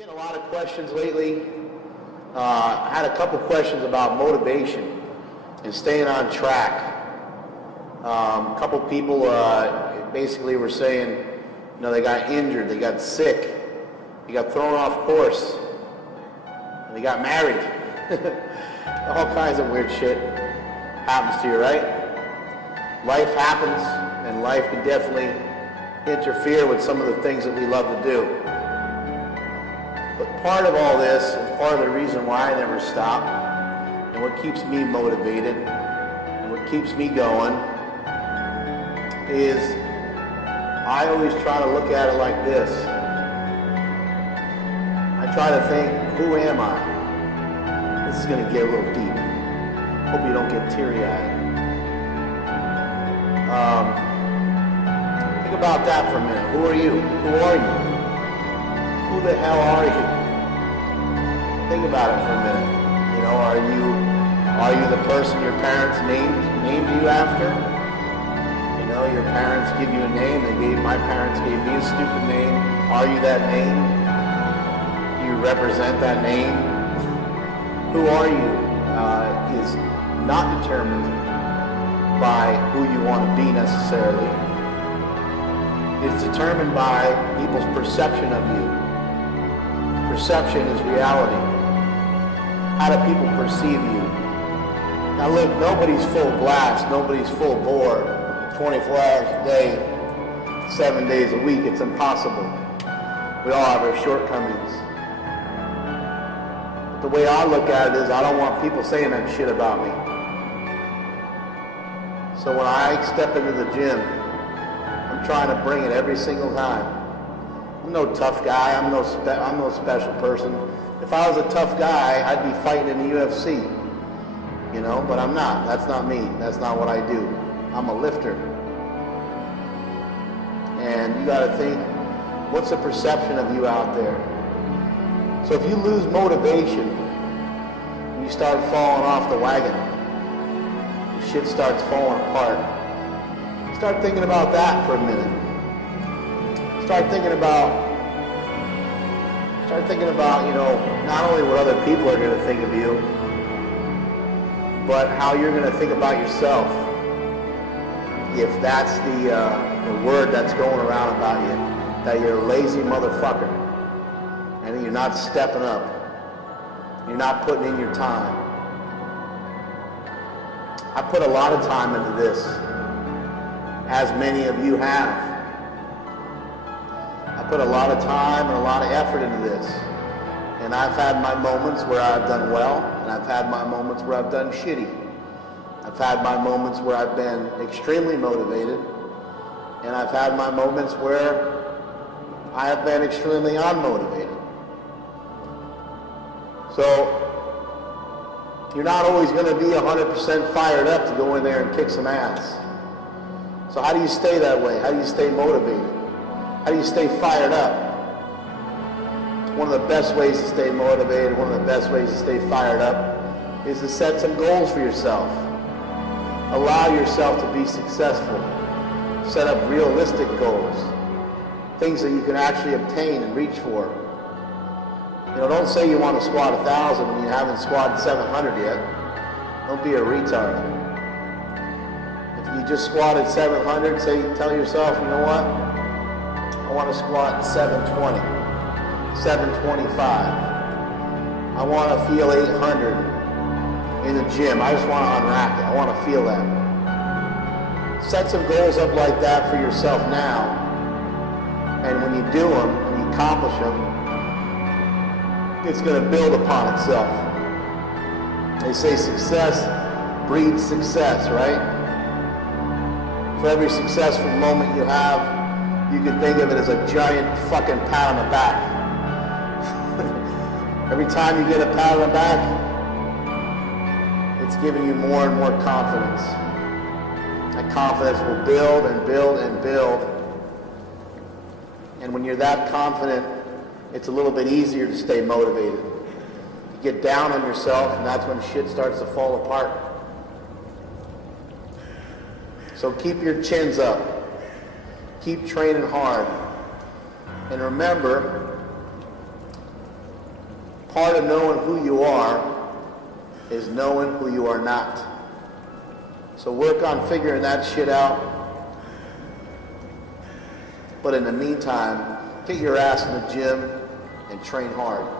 Getting a lot of questions lately. I had a couple questions about motivation and staying on track. A couple people basically were saying, you know, they got injured, they got sick, they got thrown off course, and they got married. All kinds of weird shit happens to you, right? Life happens, and life can definitely interfere with some of the things that we love to do. But part of all this, and part of the reason why I never stop, and what keeps me motivated, and what keeps me going, is I always try to look at it like this. I try to think, who am I? This is going to get a little deep. Hope you don't get teary-eyed. Think about that for a minute. Who are you? Who are you? Who the hell are you? Think about it for a minute. You know, are you the person your parents named you after? You know, your parents give you a name. My parents gave me a stupid name. Are you that name? Do you represent that name? Who are you is not determined by who you want to be necessarily. It's determined by people's perception of you. Perception is reality. How do people perceive you? Now look, nobody's full blast, nobody's full bore, 24 hours a day, 7 days a week. It's impossible. We all have our shortcomings. But the way I look at it is I don't want people saying that shit about me. So when I step into the gym, I'm trying to bring it every single time. I'm no tough guy. I'm no special person. If I was a tough guy, I'd be fighting in the UFC. You know, but I'm not. That's not me. That's not what I do. I'm a lifter. And you got to think, what's the perception of you out there? So if you lose motivation, you start falling off the wagon. Shit starts falling apart. Start thinking about that for a minute. Start thinking about, you know, not only what other people are going to think of you, but how you're going to think about yourself. If that's the word that's going around about you, that you're a lazy motherfucker, and you're not stepping up, you're not putting in your time. I put a lot of time into this, as many of you have. I put a lot of time and a lot of effort into this. And I've had my moments where I've done well, and I've had my moments where I've done shitty. I've had my moments where I've been extremely motivated, and I've had my moments where I have been extremely unmotivated. So, you're not always going to be 100% fired up to go in there and kick some ass. So how do you stay that way? How do you stay motivated? How do you stay fired up? One of the best ways to stay motivated, one of the best ways to stay fired up is to set some goals for yourself. Allow yourself to be successful. Set up realistic goals. Things that you can actually obtain and reach for. You know, don't say you want to squat 1,000 when you haven't squatted 700 yet. Don't be a retard. If you just squatted 700, tell yourself, you know what? I want to squat 720, 725. I want to feel 800 in the gym. I just want to unrack it. I want to feel that. Set some goals up like that for yourself now. And when you do them, when you accomplish them, it's going to build upon itself. They say success breeds success, right? For every successful moment you have, you can think of it as a giant fucking pat on the back. Every time you get a pat on the back, it's giving you more and more confidence. That confidence will build and build and build. And when you're that confident, it's a little bit easier to stay motivated. You get down on yourself, and that's when shit starts to fall apart. So keep your chins up. Keep training hard. And remember, Part of knowing who you are is knowing who you are not. So work on figuring that shit out. But in the meantime, get your ass in the gym and train hard.